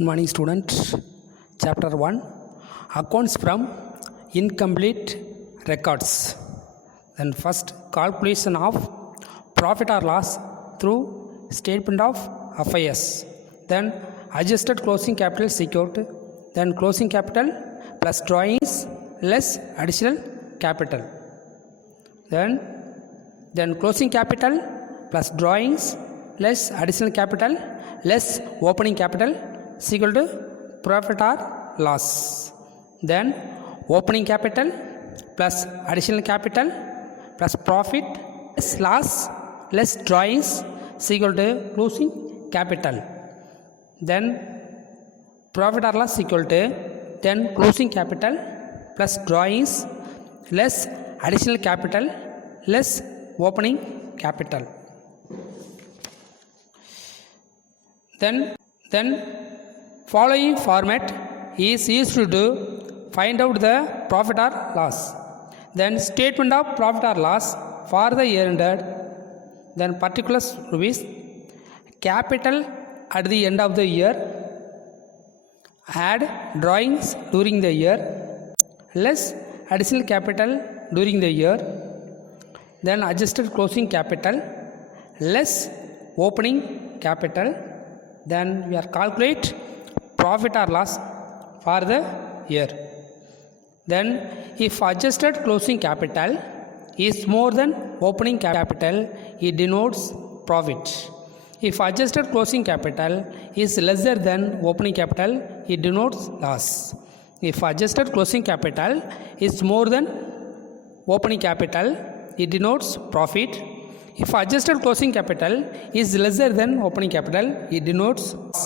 Good morning, students. Chapter 1 Accounts from Incomplete Records. Then, first, calculation of profit or loss through statement of affairs. Then, adjusted closing capital secured. Then, closing capital plus drawings less additional capital. Then closing capital plus drawings less additional capital less opening capital is equal to profit or loss. Then opening capital plus additional capital plus profit less loss less drawings is equal to closing capital. Then profit or loss equal to then closing capital plus drawings less additional capital less opening capital. Then following format is used to find out the profit or loss. Then statement of profit or loss for the year ended. Then particulars rupees capital at the end of the year, add drawings during the year, less additional capital during the year, then adjusted closing capital less opening capital. Then we are calculate profit or loss for the year. Then if adjusted closing capital is more than opening capital, it denotes profit. If adjusted closing capital is lesser than opening capital, it denotes loss. If adjusted closing capital is more than opening capital, it denotes profit. If adjusted closing capital is lesser than opening capital, it denotes loss.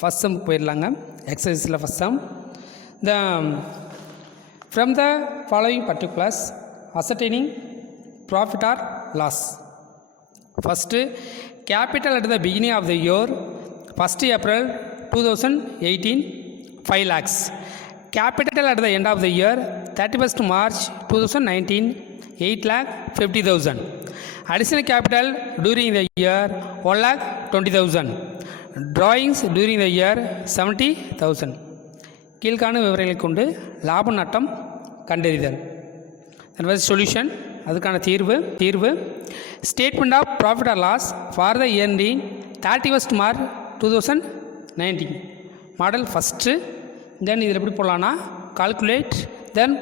First sum போயிடலாங்க. Exercise first sum. From the following particulars, ascertaining profit or loss. First, capital at the beginning of the year, 1st April 2018, 5 lakhs. Capital at the end of the year, 31st March 2019, 8,50,000. Additional capital during the year, 1,20,000. Drawings during the year, 70,000. கீழ்காண விவரங்களை கொண்டு லாப நட்டம் கண்டறிதல். Solution, அதுக்கான தீர்வு statement of profit or loss for the year ending 31st March 2019 model first. Then இதில் எப்படி போடலான்னா calculate, then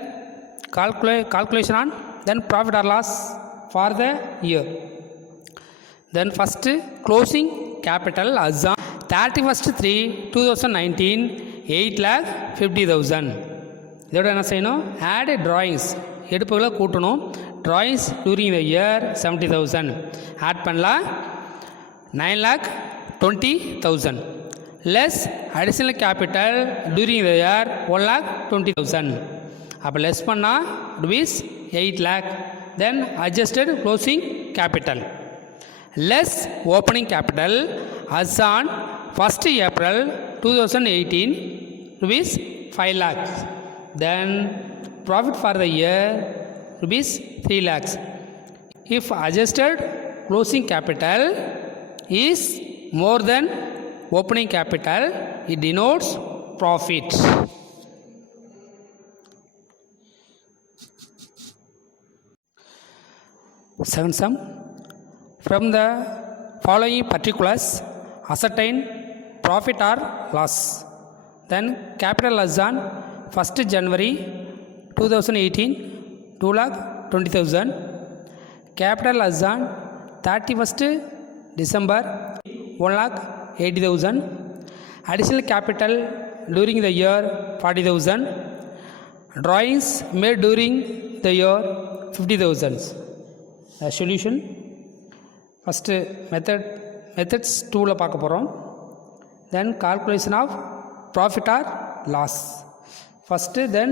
calculation on then profit or loss for the year. Then first closing capital as on 31st 3 2019 8,50,000. இதோட என்ன செய்யணும், add drawings எடுப்புகளை கூட்டணும். drawings during the year 70,000 add பண்ணலாம் 9,20,000 less additional capital during the year 1,20,000. அப்போ less பண்ணால் rupees 8 lakh. Then adjusted closing capital less opening capital as on 1st April 2018 rupees 5 lakhs. Then profit for the year rupees 3 lakhs. If adjusted closing capital is more than opening capital, it denotes profit. Second sum, from the following particulars, ascertain profit or loss. Then capital as on 1st January 2018 2,20,000. Capital as on 31st December 1,80,000. Additional capital during the year 40,000. Drawings made during the year 50,000. Solution, first methods 2ல பார்க்க போகிறோம். Then calculation of profit or loss. First, then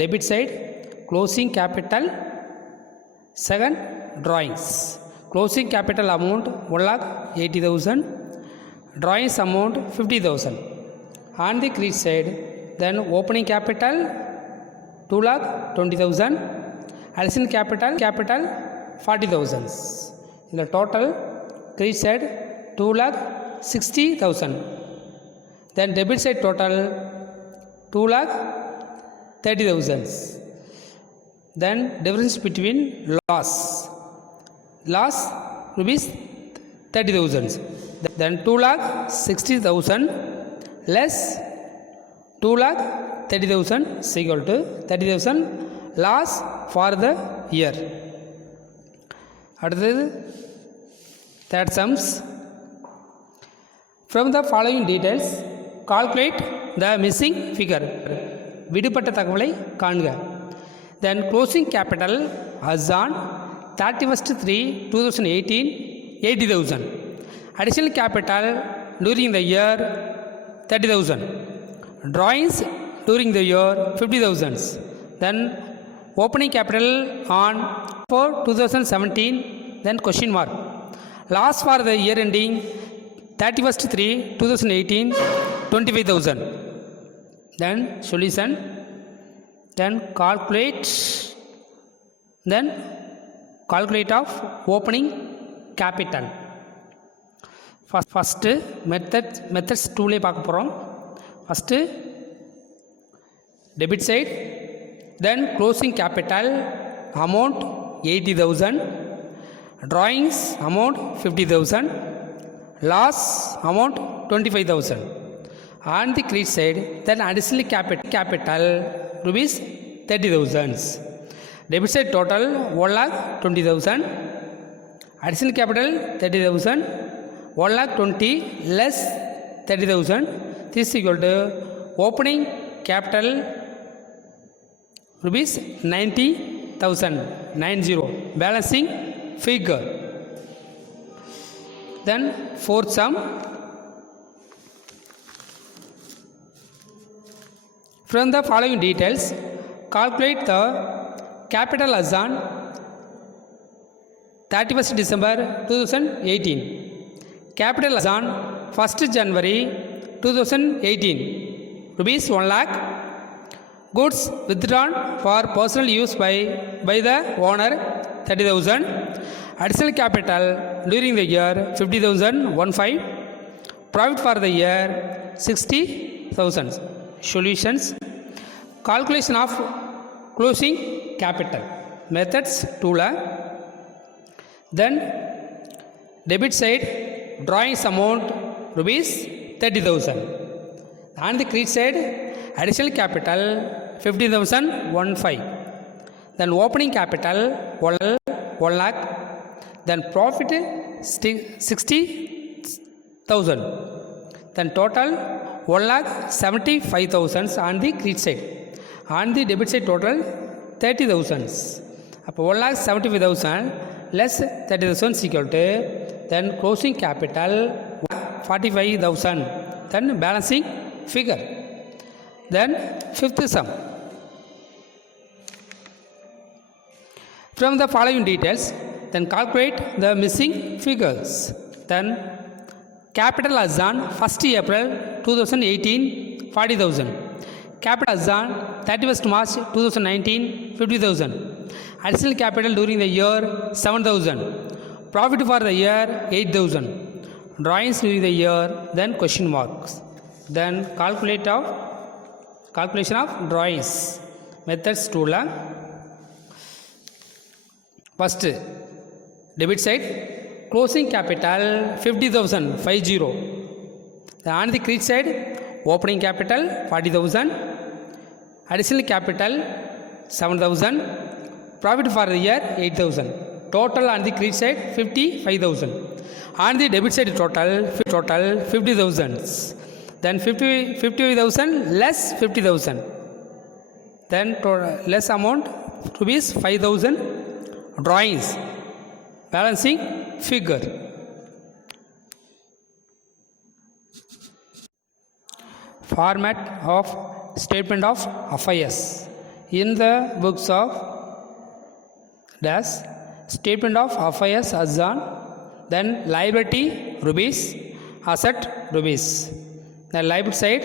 debit side closing capital, second drawings. Closing capital amount 1,80,000, drawings amount 50,000. On the credit side, then opening capital 2,20,000, additional capital 40,000. The total credit side 2,60,000. Then debit side total 2,30,000. Then difference between loss rupees 30,000. Then 2,60,000 less 2,30,000 is equal to 30,000 loss for the year. அடுத்தது third sums. From the following details calculate the missing figure. விடுபட்ட தகவலை காண்க. Then closing capital as on 31st/3/2018 80,000. Additional capital during the year 30,000. Drawings during the year 50,000. Then opening capital on for 2017. Then question mark. Loss for the year ending 31st/3/2018 25,000. Then solution. Then calculate of opening capital. First methods 2 பார்க்க போகிறோம். First debit side, then closing capital amount 80,000, drawings amount 50,000, loss amount 25,000. On the credit side, then additional capital rupees 30,000. Debit side total 1,20,000, additional capital 30,000, 1,20,000 less 30,000. This is equal to opening capital rupees 90,000, 90, balancing figure. Then fourth sum. From the following details calculate the capital as on 31st December 2018. Capital as on 1st January 2018 rupees 1 lakh. Goods withdrawn for personal use by the owner 30,000. Additional capital during the year 50,000 15. Profit for the year 60,000. Solutions. Calculation of closing capital. Methods 2. Then debit side drawings amount rupees 30,000. On the credit side additional capital 50,000 15. Then opening capital 1 lakh. Then profit 60,000. Then total 1,75,000 on the credit side. On the debit side total 30,000. அப்போ 1,75,000 less 30,000 is equal to then closing capital 45,000. Then balancing figure. Then fifth sum. From the following details, then calculate the missing figures. Then capital as on 1st April 2018 40,000. Capital as on 31st March 2019 50,000. Additional capital during the year 7,000. Profit for the year 8,000. Drawings during the year, then question marks. Then calculation of drawings. Methods 2. First debit side closing capital 50,000 50. On the credit side opening capital 40,000, additional capital 7,000, profit for the year 8,000. Total on the credit side 55,000. On the debit side total 50,000. Then 50,000 less 50,000. Then less amount rupees 5,000. Drawings balancing figure. Format of statement of affairs. In the books of dash statement of affairs as on, then liability rupees, asset rupees. The liability side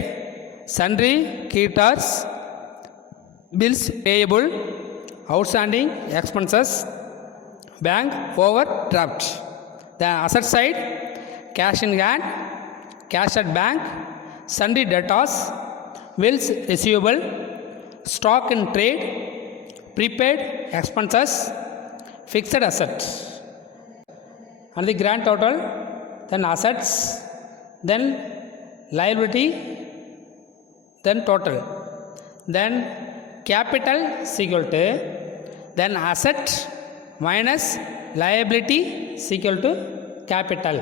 sundry creditors, bills payable, outstanding expenses, bank overdraft. The asset side cash in hand, cash at bank, sundry debtors, bills receivable, stock in trade, prepaid expenses, fixed assets. And the grand total, then assets, then liability, then total, then capital is equal to, then asset minus liability is equal to capital.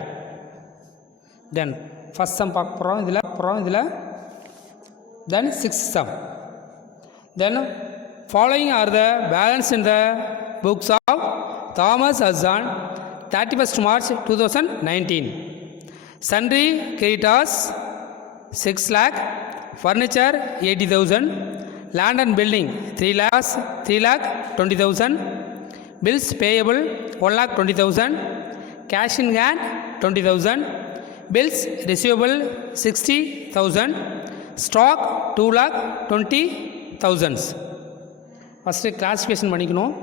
Then first sum பார்க்க போகிறோம் இதில் then sixth sum. Then following are the balance in the books of Thomas Hudson 31st March 2019. Sundry creditors 6 lakh, furniture 80,000, land and building 3 lakh 20,000, bills payable 1 lakh 20,000, cash in hand 20,000, bills receivable 60,000, stock 2 lakh 20,000. First classification பண்ணிக்கணும்,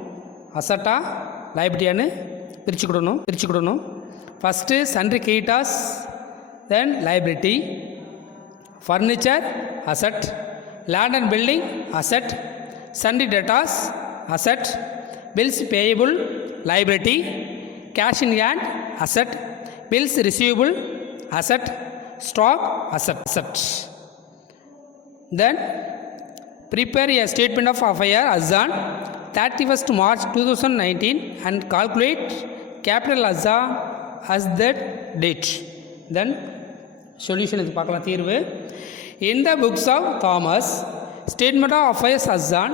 அசட்டா லைபிலிட்டியான்னு பிரிச்சுக்கிடணும். First sundry creditors, then liability, furniture asset, land and building asset, sundry debtors asset, bills payable liability, cash in hand asset, bills receivable asset, stock asset. Then prepare a statement of affairs as on 31st March 2019 and calculate capital as that date. Then solution இது பார்க்கலாம் தீர்வு. In the books of Thomas, statement of affairs as on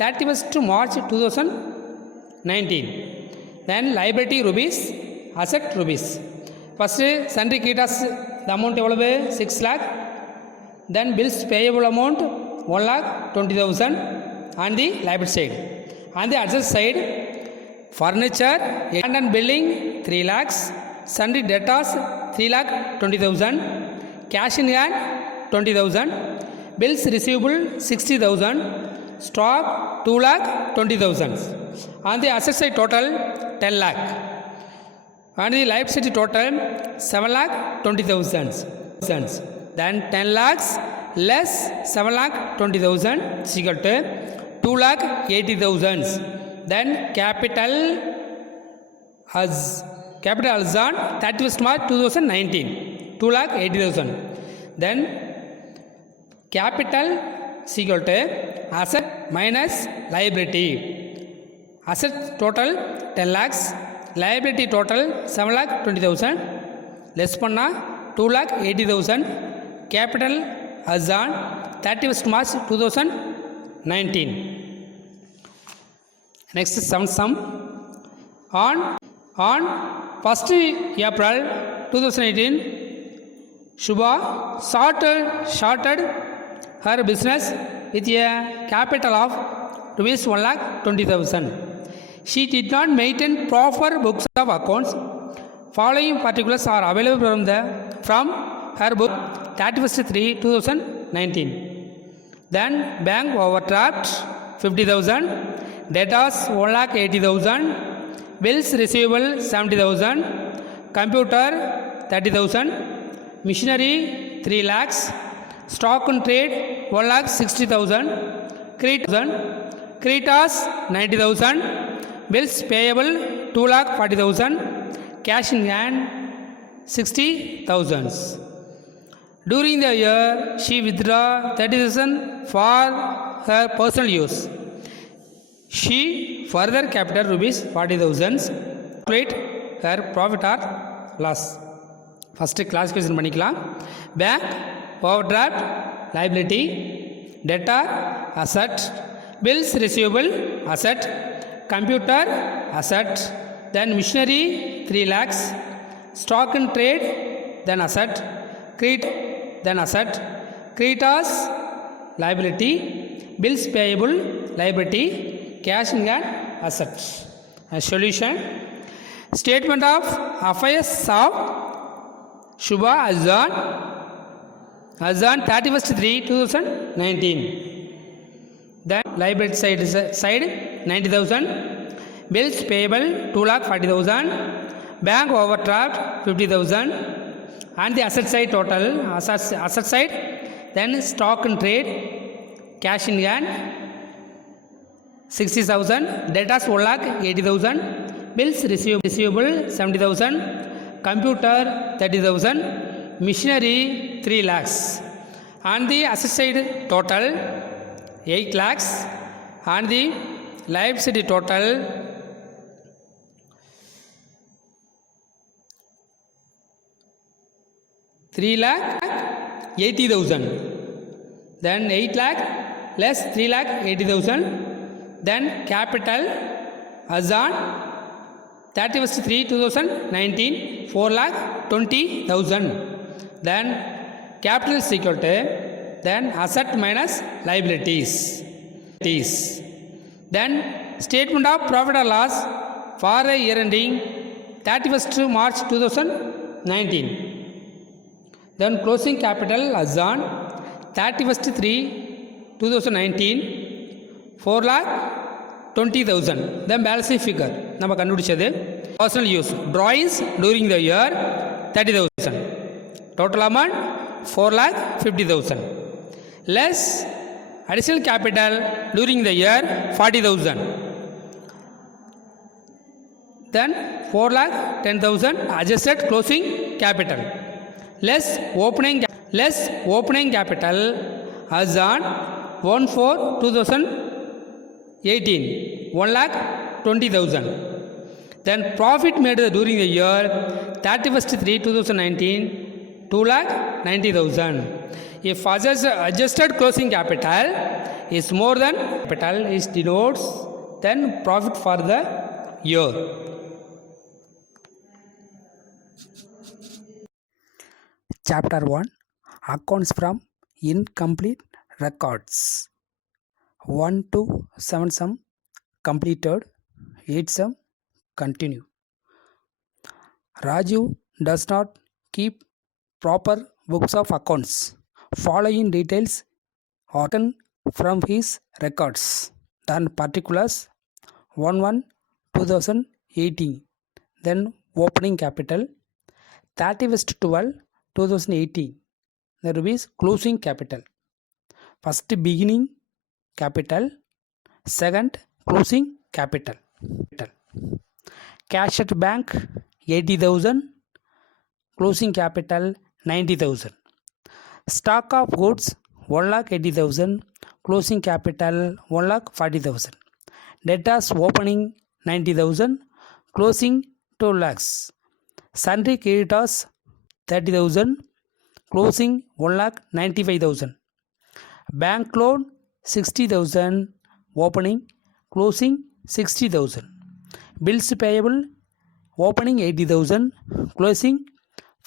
31st March 2019. Then liability rupees, asset rupees. First sundry creditors, the amount எவ்வளவு 6 lakh. Then bills payable amount 1 lakh 20,000 on the liability side. On the asset side, furniture, land and building 3 lakhs, sundry debtors 3 lakh 20,000, cash in hand 20,000, bills receivable 60,000, stock 2 lakh 20,000. On the asset side total 10 lakh. On the liability total 7 lakh 20,000. Then 10 lakhs less 7 lakh 20,000 is equal to 2 lakh 80,000. Then capital as on 31st March 2019, 2 lakh 80,000. Then capital is equal to asset minus liability. Asset total 10 lakhs, liability total 7 lakh 20,000, less பண்ணா 2 lakh 80,000, capital as on 31st March 2019. Next seventh sum. On 1st April 2018, Shubha started her business with a capital of rupees 1,20,000. She did not maintain proper books of accounts. Following particulars are available from her book 31/3/2019. Then bank overdraft 50,000, debtors 1,80,000, bills receivable 70,000, computer 30,000, machinery 3 lakhs, stock in trade 1,60,000, creditors 90,000, bills payable 2,40,000, cash in hand 60,000. During the year, she withdrew 30,000 for her personal use. She further capital rupees 40,000. Calculate her profit or loss. First classification பண்ணிக்கலாம். Bank overdraft liability, debtor asset, bills receivable asset, computer asset, then machinery 3 lakhs, stock in trade, then asset, then asset, creditors liability, bills payable liability, cash in hand asset. A solution. Statement of affairs of Shubha Azan 31/3/2019. Then liability side 90,000, bills payable 2,40,000, bank overdraft 50,000, and the asset side total, asset side, then stock and trade, cash in hand 60,000, debtors 1,80,000, bills receivable 70,000, computer 30,000, machinery 3 lakhs. And the asset side total 8 lakhs, and the liability total 3,80,000. Then 8 lakh less 3,80,000. Then capital as on 31st/3/2019 4,20,000. Then capital is equal to then asset minus liabilities. Then statement of profit or loss for a year ending 31st March 2019. Then closing capital as on 31st/3/2019 4,20,000. Then balance sheet figure நம்ம கண்டுபிடிச்சது. Personal use drawings during the year 30,000. Total amount 4,50,000. Less additional capital during the year 40,000. Then 4,10,000 adjusted closing capital. Less opening capital as on 1/4/2018 1,20,000. Then profit made during the year 31st/3/2019 2,90,000. If adjusted closing capital is more than capital is denotes then profit for the year. Chapter 1 Accounts from Incomplete Records. 1 to 7 sum completed, 8 sum continue. Raju does not keep proper books of accounts. Following details are taken from his records. Then particulars 1/1/2018. Then opening capital 31st/12/2018. There is closing capital. First beginning capital, second closing capital. Cash at bank 80,000, closing capital 90,000. Stock of goods 1,80,000, closing capital 1,40,000. Debtors opening 90,000, closing 2 lakhs. Sundry creditors 30,000, closing 1,95,000. Bank loan 60,000, opening, closing 60,000. Bills payable opening 80,000, closing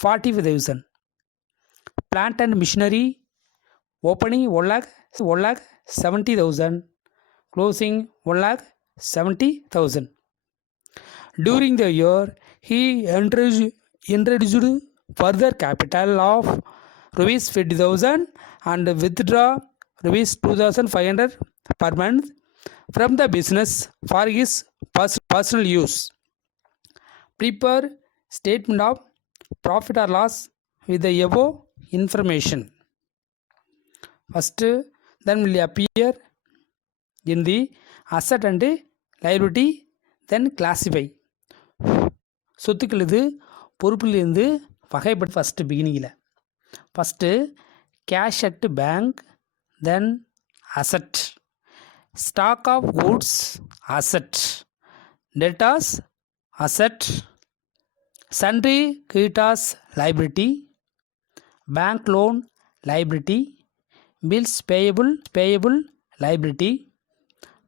45,000. Plant and machinery opening 1,70,000, closing 1,70,000. During the year, he introduced further capital of rupees 50,000 and withdraw rupees 2,500 per month from the business for his personal use. Prepare statement of profit or loss with the above information. First, then will appear in the asset and liability, then classify. சொத்துக்கள் இது பொறுப்பிலிருந்து வகைப்பட்டு first பிகினிங்கில் first cash at bank, then asset, stock of goods asset, debtors asset, sundry creditors liability, bank loan liability, bills payable liability,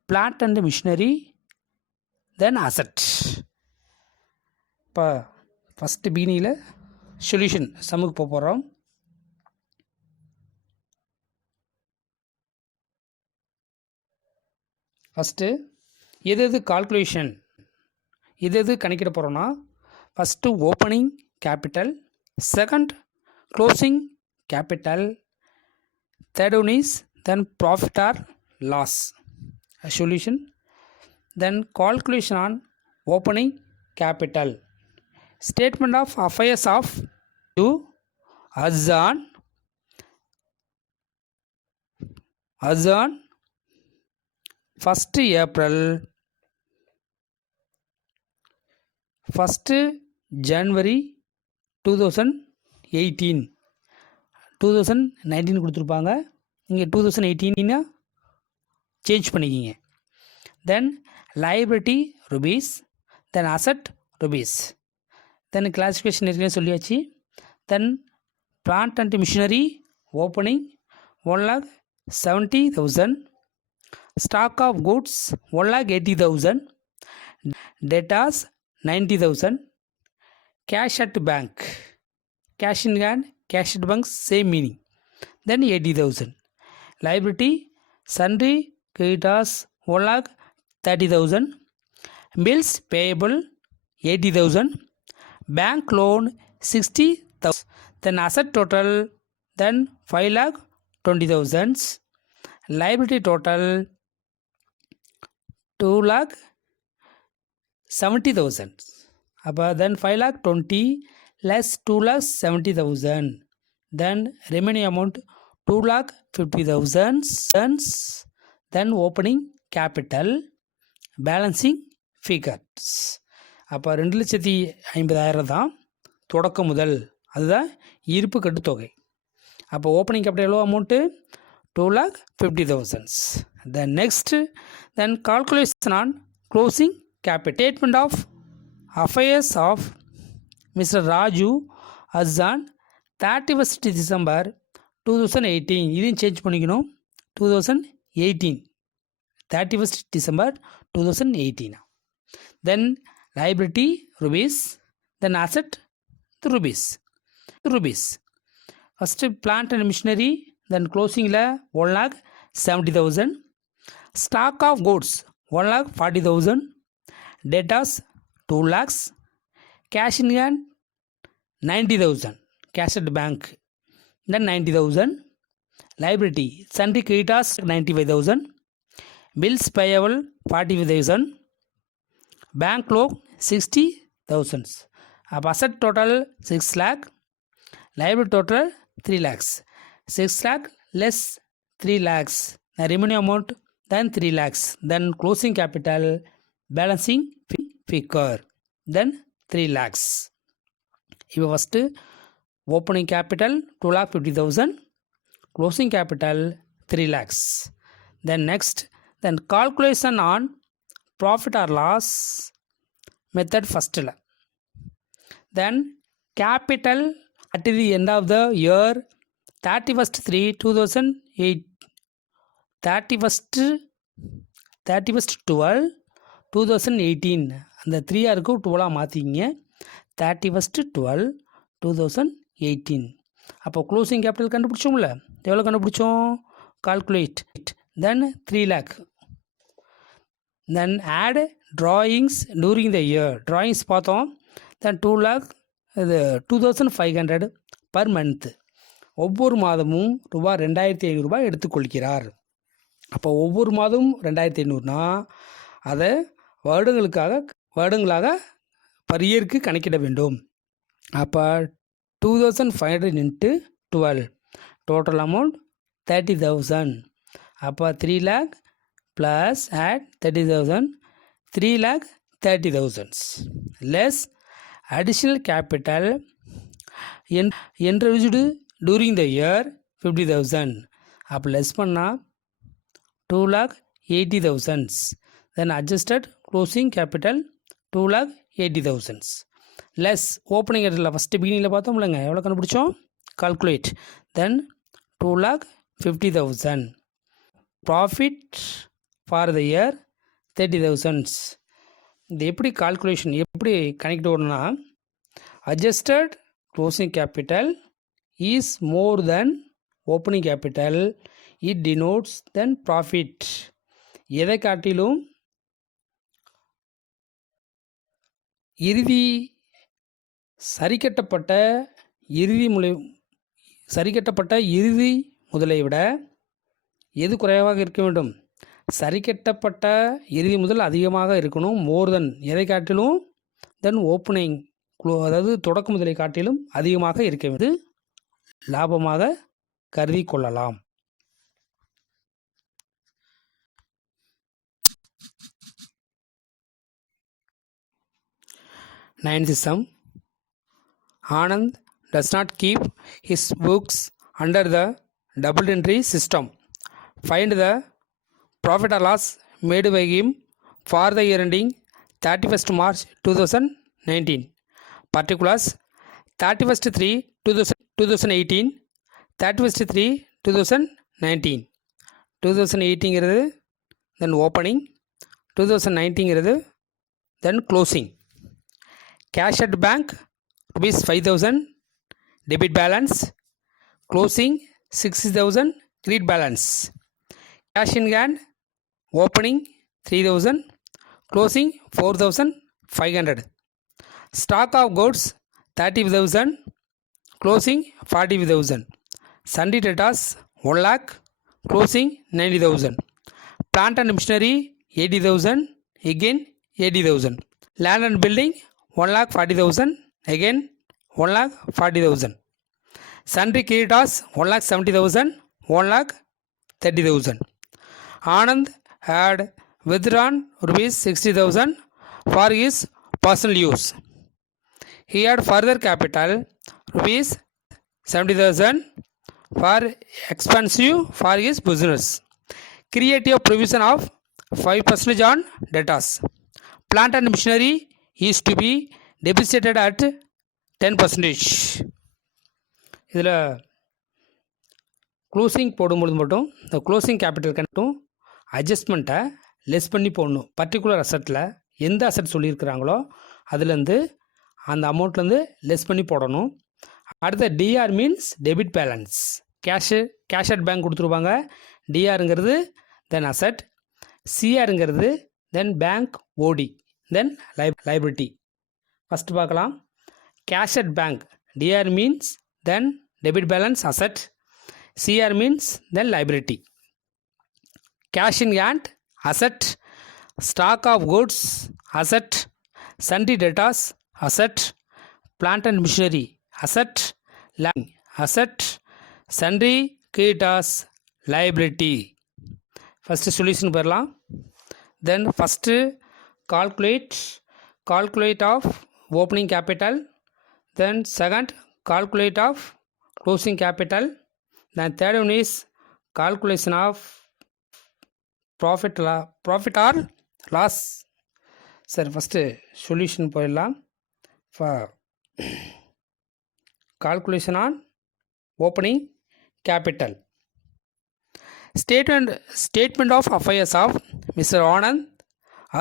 plant and machinery, then asset. இப்போ first பிகினியில் solution சம்முக்கு போக போகிறோம். ஃபஸ்ட்டு எது கால்குலேஷன் எது கணக்கிட போகிறோன்னா, first opening capital, second closing capital, third one is then profit or loss solution, then calculation on opening capital. Statement of affairs of you Azan 1st April 1st January 2018 2019 கொடுத்துருப்பாங்க, இங்கே 2018 change பண்ணிக்கிங்க. Then liability rupees, then asset rupees, then classification ஏற்கனவே சொல்லியாச்சு. Then plant and machinery opening 1,70,000, stock of goods 1,80,000, debtors 90,000, cash at bank, cash in hand, cash at bank, same meaning, then 80,000. Liability sundry creditors 1,30,000, bills payable 80,000, bank loan 60,000, then asset total then 5,20,000, liability total 2,70,000. அப்போ then 5,20,000 less 2,70,000, then remaining amount 2,50,000, then opening capital, balancing figures. அப்போ 2,50,000 தான் தொடக்க முதல், அதுதான் இருப்பு கட்டுத்தொகை. அப்போ opening capital எவ்வளோ amount? 2,50,000. Then next then calculation on closing capital. Statement of affairs of mister Raju as on 31st December 2018. இதையும் சேஞ்ச் பண்ணிக்கணும். 2018 31st December 2018. Then liability rupees, then asset rupees. First plant and machinery, then க்ளோசிங்கில் 1,70,000, stock of goods 1,40,000, debtors 2 lakhs, cash in hand 90,000, cash at bank then 90,000, liability sundry creditors 95,000, bills payable 45,000, bank loan 60,000. அப்போ asset total 6 lakh, liability total 3 lakhs. 6 lakh less 3 lakhs, the remaining amount then 3 lakhs, then closing capital, balancing figure, then 3 lakhs. இப்போ first opening capital 2,50,000, closing capital 3 lakhs. Then next, then calculation on profit or loss method ஃபஸ்ட்டில். Then capital at the end of the year 31st/3/2008, 31st/12/2018, அந்த 3 இருக்கும் 12 மாற்றிக்கிங்க. 31st/12/2018. அப்போ closing capital கண்டுபிடிச்சோம்ல, எவ்வளோ கண்டுபிடிச்சோம்? Calculate, then 3 lakh. Then add drawings during the year, drawings பார்த்தோம். Then 2 lakh, இது 2,500 per month. ஒவ்வொரு மாதமும் ரூபா 2,500 எடுத்துக்கொள்கிறார். அப்போ ஒவ்வொரு மாதமும் 2,500னா அதை வருடங்களாக பர் இயருக்கு கணக்கிட வேண்டும். அப்போ 2,500 × 12, டோட்டல் அமௌண்ட் 30,000. அப்போ 3 lakh plus add 30,000, 3,30,000 less additional capital introduced during the year 50,000. அப்போ லெஸ் பண்ணால் 2,80,000. then adjusted closing capital 2,80,000 less opening capital. First பிகினிங்கில் பார்த்தோம் இல்லைங்க, எவ்வளோ கண்டுபிடிச்சோம்? Calculate, then 2,50,000. Profit for the year 30,000. இது எப்படி கால்குலேஷன் எப்படி கனெக்ட் வரணும்னா, adjusted closing capital is more then opening capital, it denotes then profit. எதை காட்டிலும் இறுதி சரிக்கட்டப்பட்ட இறுதி முதலை விட எது குறைவாக இருக்க வேண்டும்? சரிக்கட்டப்பட்ட இறுதி முதல் அதிகமாக இருக்கணும். மோர் தென் எதை காட்டிலும், தென் ஓப்பனிங் அதாவது தொடக்க முதலை காட்டிலும் அதிகமாக இருக்க வேண்டும். லாபமாக கருதி கொள்ளலாம். Ninth sum. Anand does not keep his books under the double entry system. Find the profit or loss made by him for the year ending 31st March 2019. Particulars 31st 3 2018, 31st 3 2019. 2018 then opening, 2019 then closing. Cash at bank rupees 5,000 debit balance, closing 60,000 credit balance. Cash in hand opening 3,000, closing 4,500. Stock of goods 30,000, closing 40,000. Sundry debtors 1 lakh, closing 90,000. Plant and machinery 80,000, again 80,000. Land and building 1,40,000, again 1,40,000. Sundry creditors 1,70,000, 1,30,000. Anand had withdrawn rupees 60,000 for his personal use. He had further capital rupees 70,000 for expensive for his business. Creative provision of 5% on debtors. Plant and machinery is to be depreciated at 10%. இதில் closing போடும்பொழுது மட்டும் இந்த closing capital கட்டும் அட்ஜஸ்ட்மெண்ட்டை less பண்ணி போடணும். Particular அசட்டில் எந்த asset சொல்லியிருக்கிறாங்களோ அதுலேருந்து அந்த அமௌண்ட்லேருந்து less பண்ணி போடணும். அடுத்த DR means debit balance. Cash at bank கொடுத்துருவாங்க. டிஆருங்கிறது தென் அசட், சிஆருங்கிறது then bank OD, then liability. First பார்க்கலாம். Cash at bank, DR means then debit balance asset, CR means then liability. Cash in hand asset, stock of goods asset, sundry debtors asset, plant and machinery asset, land asset, sundry creditors liability. First solution போயிடலாம். Then first calculate of opening capital, then second calculate of closing capital, then third one is calculation of profit or loss. சரி, first solution போயிடலாம். calculation on opening capital. Statement of affairs of Mr. Anand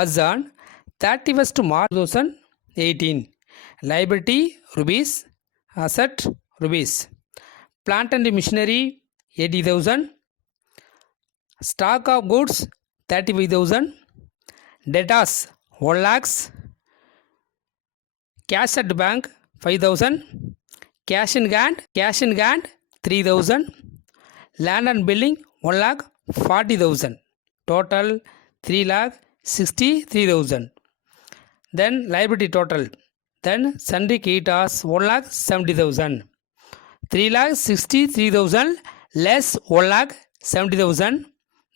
as on 31st March 2018. Liability rupees, asset rupees. Plant and machinery 80,000. Stock of goods 35,000. Debtors 1 lakhs. Cash at bank 5,000. Cash in hand 3,000. Land and building 1,40,000. Total 3,63,000. Then liability total. Then sundry creditors 1,70,000. 3,63,000 less 1,70,000.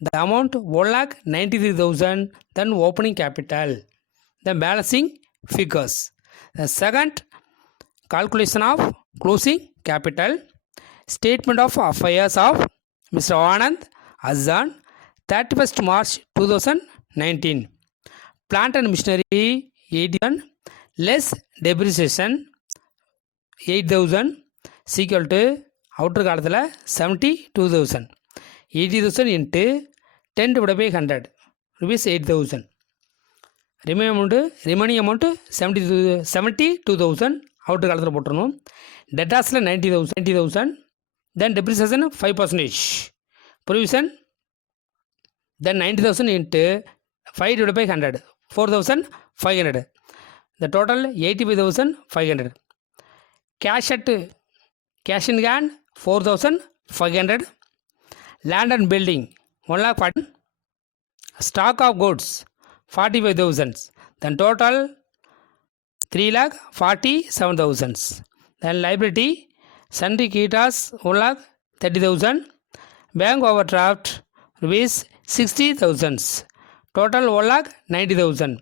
The amount 1,93,000. Then opening capital. Then balancing figures. The second calculation of closing capital. Statement of affairs of Mr. Anand as on 31st March 2019. Plant and machinery 81 less depreciation 8,000 is equal to outer காலத்தில் 72,000. 80,000 into 10 divided by 100 rupees 8,000. remaining amount 72,000 outer காலத்தில் போட்டுருணும். டெட்டாஸில் 90,000. Then depreciation 5%. Provision then 90,000 into 5 divided by 100 4,500. The total 85,500. Cash in hand 4,500. Land and building 1,40,000. Stock of goods 45,000. Then total 3,47,000. Then liability sundry creditors 1,30,000, bank overdraft rupees 60,000, total 1,90,000,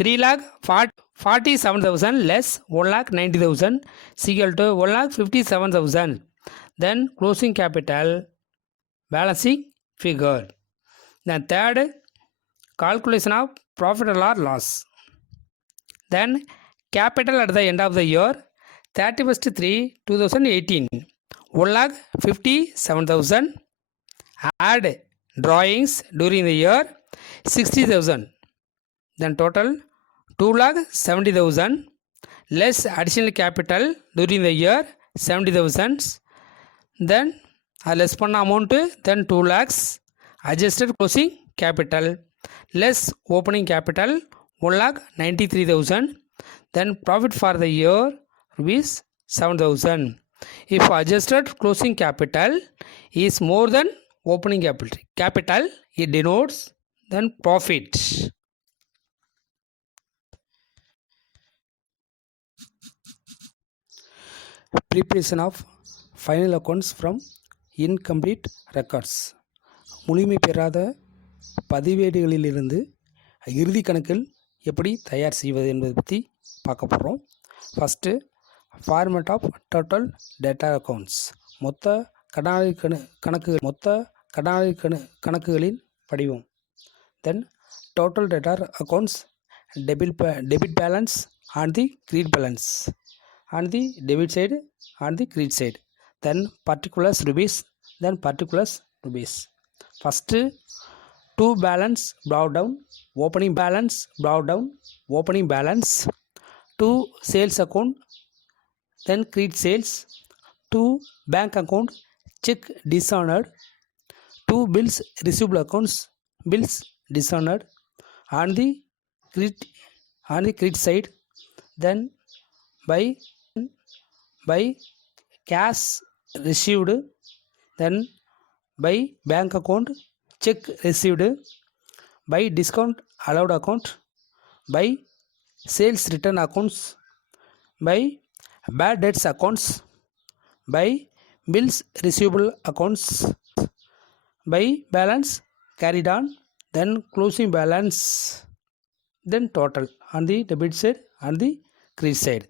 3,47,000 less 1,90,000 is equal to 1,57,000. Then closing capital balancing figure. Then third, calculation of profit or loss. Then capital at the end of the year 31/3/2018 1,57,000. Add drawings during the year 60,000. Then total 2,70,000 less additional capital during the year 70,000. Then less பண்ண amount then 2 lakhs. Adjusted closing capital less opening capital 1,93,000. Then profit for the year rupees 7,000. If adjusted closing capital is more than opening capital, it denotes then profit. Preparation of final accounts from incomplete records. முழுமை பெறாத பதிவேடுகளிலிருந்து இறுதி கணக்கில் எப்படி தயார் செய்வது என்பதை பற்றி பார்க்க போகிறோம். First format of total data accounts. மொத்த கணக்குகளின் படிவம். Then total data accounts debit balance and the credit balance on the debit side and the credit side. Then particulars rupees. First, two balance brought down, opening balance brought down, opening balance, two sales account, then credit sales, two bank account, check dishonored, two bills receivable accounts, bills dishonored on the credit side. Then by cash received, then by bank account check received, by discount allowed account, by sales return accounts, by bad debts accounts, by bills receivable accounts, by balance carried on, then closing balance, then total on the debit side and the credit side.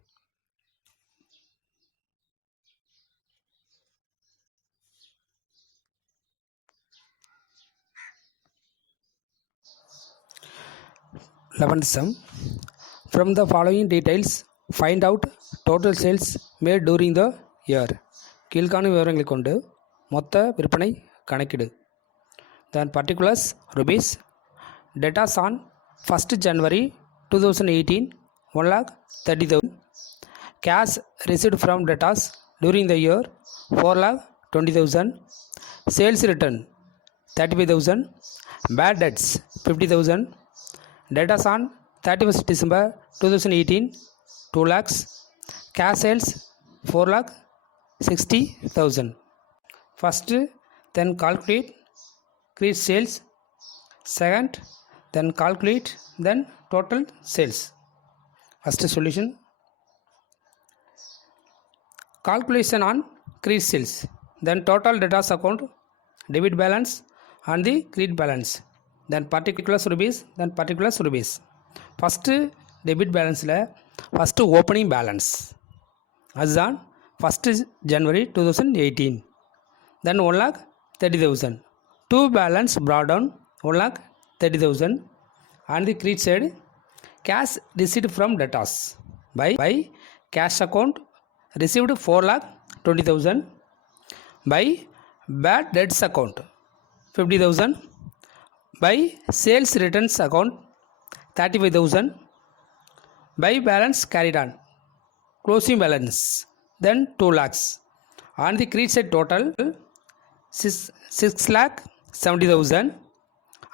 Eleventh sum. From the following details, find out total sales made during the year. கீழ்காணும் விவரங்களை கொண்டு மொத்த விற்பனை கணக்கிடு. Then particulars rupees. Debtors on 1st January 2018 1,30,000. Cash received from debtors during the year 4,20,000. Sales return 35,000. Bad debts 50,000. Debtors on 31st December 2018 2 lakhs. Cash sales 4,60,000. First, then calculate credit sales. Second, then calculate then total sales. First solution. Calculation on credit sales. Then total debtors account, debit balance and the credit balance. Then particulars rupees. First debit balance first opening balance as on 1st January 2018. Then 1,30,000. Two balance brought down 1,30,000. On the credit side, cash received from debtors by cash account received 4,20,000. By bad debts account 50,000. By sales returns account 35,000. By balance carried on, closing balance then 2 lakhs. On the credit side total 6,70,000.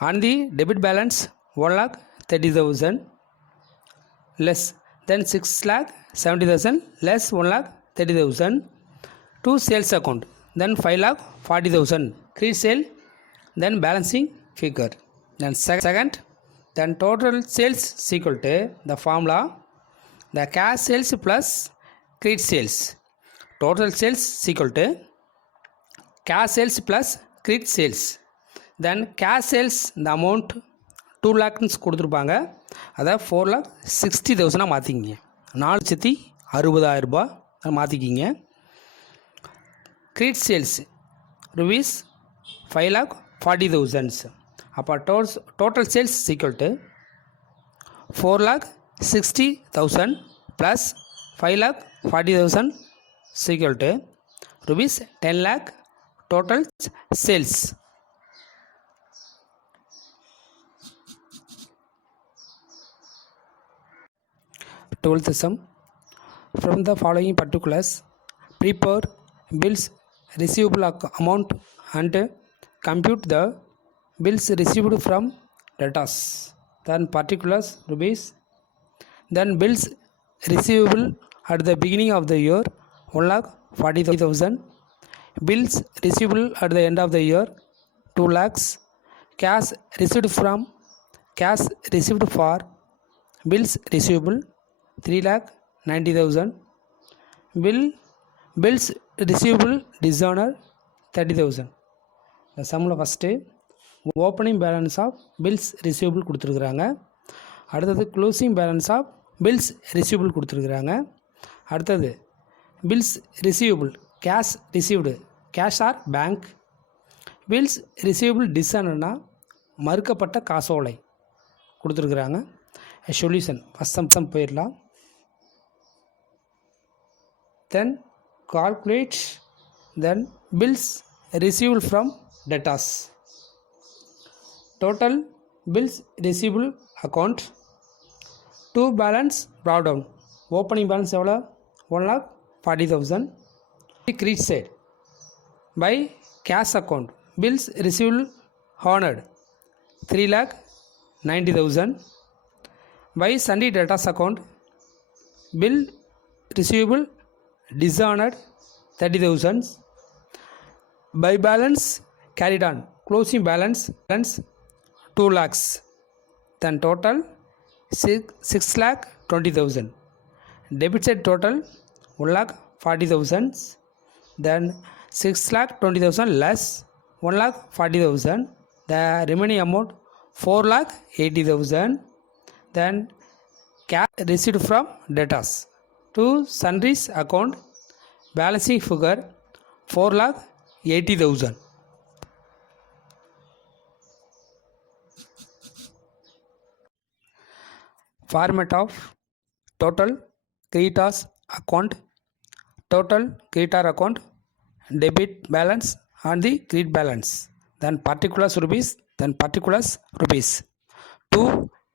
On the debit balance 1,30,000 less then 6,70,000 less 1,30,000. To sales account then 5,40,000. Credit sale then balancing figure. Then second, then total sales is equal to the formula the cash sales plus credit sales. total sales is equal to cash sales plus credit sales. Then cash sales the amount 2 lakhs கொடுத்துருப்பாங்க, அதை 4,60,000 மாற்றிக்கிங்க. 4,60,000 ரூபாய் மாற்றிக்கிங்க. credit sales rupees 5,40,000. அப்போ total sales is equal to 4,60,000 plus 5,40,000 is equal to rupees 10 lakh total sales. Twelfth sum. From the following particulars, prepare bills receivable amount and compute the bills received from debtors. Then particulars rupees. Then bills receivable at the beginning of the year 1,40,000. Bills receivable at the end of the year 2 lakhs. Cash received for bills receivable 3,90,000. Bills receivable dishonor 30,000. The sum of first opening balance of bills receivable கொடுத்துருக்குறாங்க. அடுத்தது closing balance of bills receivable கொடுத்துருக்குறாங்க. அடுத்தது bills receivable cash received, cash or bank. Bills receivable dishonour மறுக்கப்பட்ட காசோலை கொடுத்துருக்குறாங்க. Solution first some போயிடலாம். தென் calculate then bills receivable from debtors. Total bills receivable account 2 balance brought down. Opening balance எவ்வளோ? 1,40,000. Credit side by cash account bills receivable honored 3,90,000. By sundry debtors account bill receivable dishonored 30,000. By balance carried on closing balance 2 lakhs. Then total 6,20,000. Debit side total 1,40,000. Then 6,20,000 less 1,40,000. The remaining amount 4,80,000. Then cash received from debtors to sundries account balancing figure 4,80,000. Format of total creditors account, total creditor account, debit balance and the credit balance. Then particulars rupees. To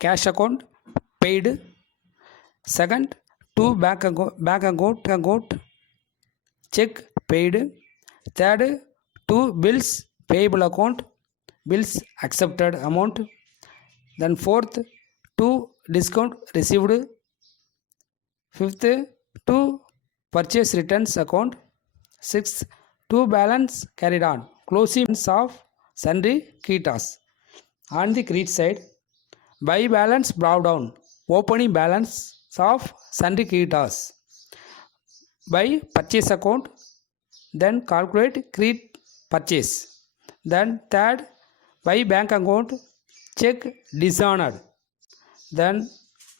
cash account paid. Second, to bank account check paid. Third, to bills payable account bills accepted amount. Then fourth, to discount received. Fifth, to purchase returns account. Sixth, to balance carried on closing of sundry creditors. On the credit side, by balance brought down opening balance of sundry creditors. By purchase account, then calculate credit purchase. Then third, by bank account check dishonored. Then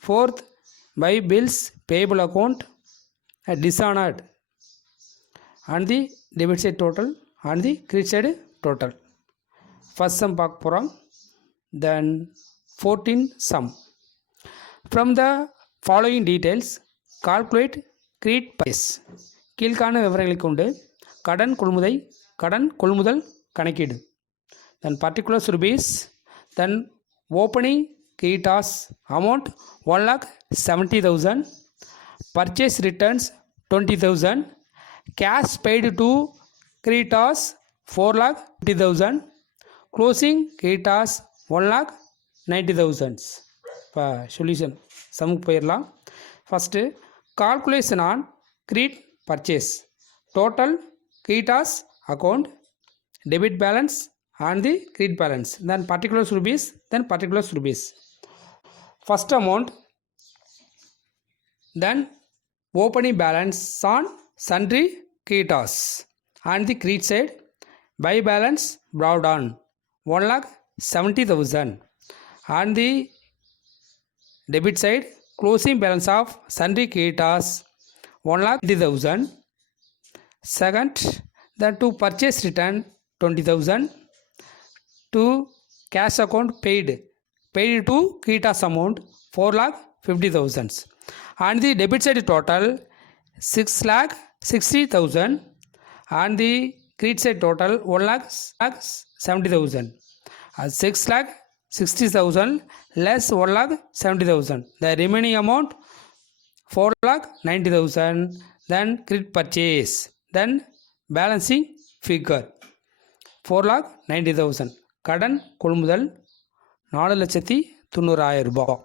fourth, by bills payable account dishonored. And the debit side total and the credit side total. First sum பார்க்க போகிறோம். Then 14 sum. From the following details calculate credit purchase. கீழ்காண விவரங்களை கொண்டு கடன் கொள்முதல் கணக்கீடு. Then particulars rupees. Then opening creditors amount 1,70,000. Purchase returns 20,000. Cash paid to creditors 4,50,000. Closing creditors 1,90,000. இப்போ solution சமுக்கு போயிடலாம். First calculation on credit purchase. Total creditors account, debit balance and the credit balance. Then particulars rupees. First amount, then opening balance on sundry Kitas. And the credit side, buy balance brought down 1,70,000. And the debit side, closing balance of sundry Kitas 1,20,000. Second, then to purchase return 20,000. To cash account paid to Kitas amount 4,50,000. And the debit side total 6,60,000. And the credit side total 1,70,000. 6,60,000 less 1,70,000. The remaining amount 4,90,000. Then credit purchase. Then balancing figure 4,90,000. கடன் கொள்முதல் 4,90,000 ரூபாய்.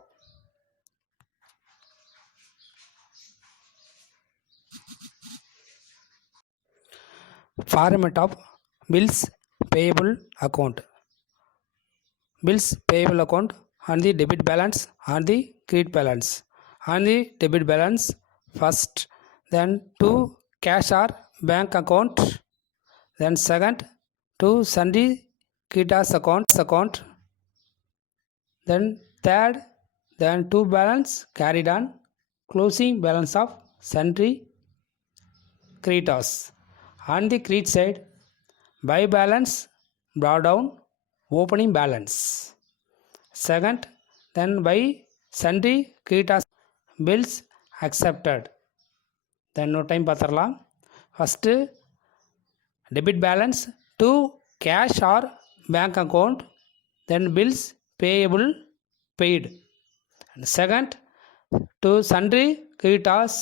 Format of bills payable account. Bills payable account and the debit balance and the credit balance. And the debit balance first, then to cash or bank account, then second to sundry Kitas account, then third, then to balance carried on, closing balance of sundry Kitas. On the credit side, buy balance brought down, opening balance. Second, then buy sundry Kitas bills accepted. Then no time பார்த்துடலாம். First, debit balance to cash or bank account, then bills payable paid. And second, to sundry Kitas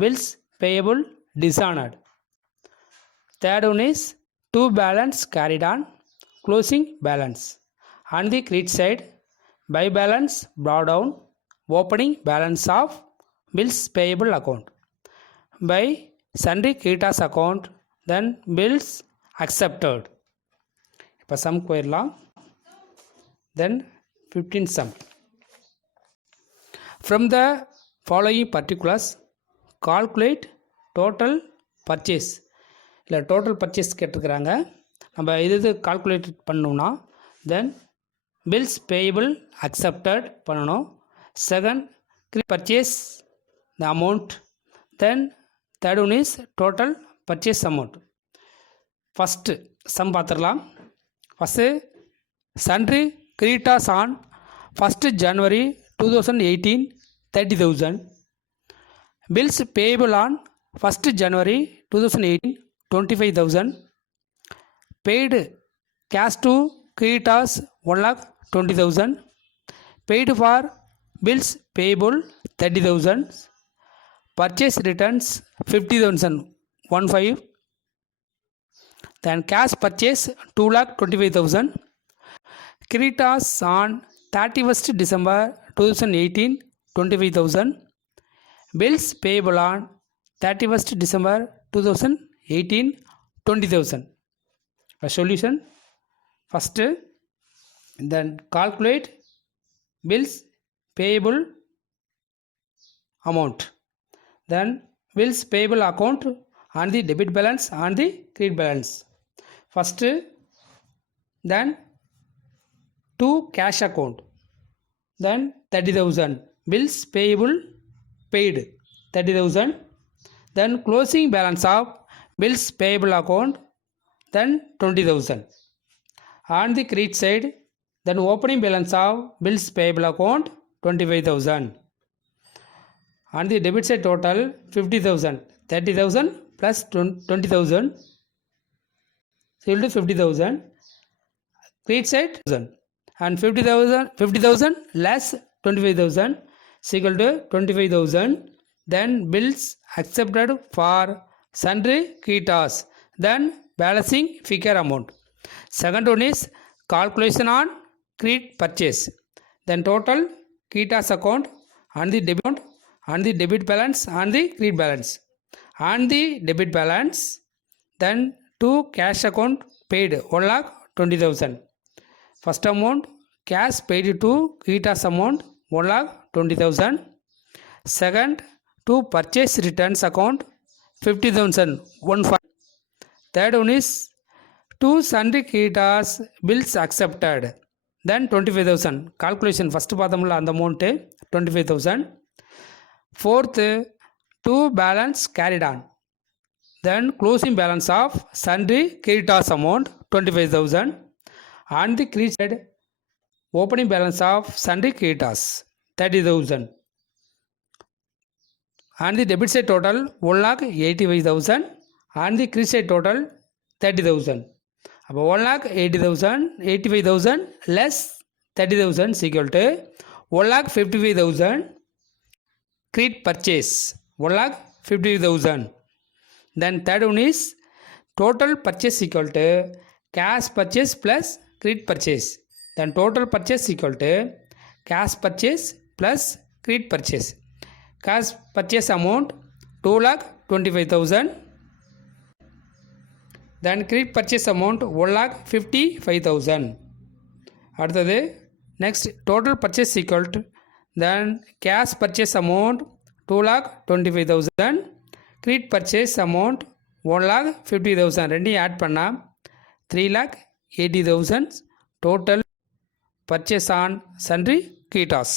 bills payable dishonored. Third one is to balance carried on, closing balance. On the credit side, buy balance brought down, opening balance of bills payable account. By sundry Kitas account, then bills accepted. இப்போ some போயிடலாம். Then 15 sum. From the following particulars, calculate total purchase. இல்லை total purchase கேட்டிருக்கிறாங்க. நம்ம இது calculate பண்ணணும்னா then bills payable accepted பண்ணணும். Second purchase the amount. Then third one is total purchase amount. First sum பார்த்துடலாம். First sundry creditors on 1st January 2018 30,000. Bills payable on 1st January 2018 25,000. Paid cash to Kitas 1,20,000. Paid for bills payable 30,000. Purchase returns 50,000 15. Then cash purchase 2,25,000. Kitas on 31st December 2018 25,000. Bills payable on 31st December 2018 20,000. A solution. First, then calculate bills payable amount. Then bills payable account and the debit balance and the credit balance. First, then to cash account, then 30,000. Bills payable paid 30,000. Then closing balance of bills payable account, then 20,000. On the credit side, then opening balance of bills payable account 25,000. On the debit side total 50,000. 30,000 plus 20,000 equal to 50,000. Credit side 1,000. And 50,000 less 25,000 equal to 25,000. Then bills accepted for sundry Kitas. Then balancing figure amount. Second one is calculation on credit purchase. Then total Kitas account and the debit balance and the credit balance. And the debit balance, then to cash account paid 1,20,000. First amount cash paid to Kitas amount 1,20,000. Second, to purchase returns account 50,000 1 5. Third one is 2 sundry creditors bills accepted, then 25,000. Calculation first பார்த்தோம்ல அந்த amount 25,000. Fourth, 2 balance carried on, then closing balance of sundry creditors amount 25,000 and the created opening balance of sundry creditors 30,000 and the debit side total 1,85,000 and the credit side total 30,000. அப்போ 1,85,000 less 30,000 is equal to 1,55,000 credit purchase 1,55,000. Then third one is total purchase equal to cash purchase plus credit purchase. Then total purchase equal to cash purchase plus credit purchase. Cash purchase amount 2,25,000. Then credit purchase amount 1,55,000. அடுத்தது next total purchase equal to then cash purchase amount 2,25,000. credit purchase amount 1,50,000. ரெண்டையும் add பண்ணால் 3,80,000 total purchase on sundry creditors.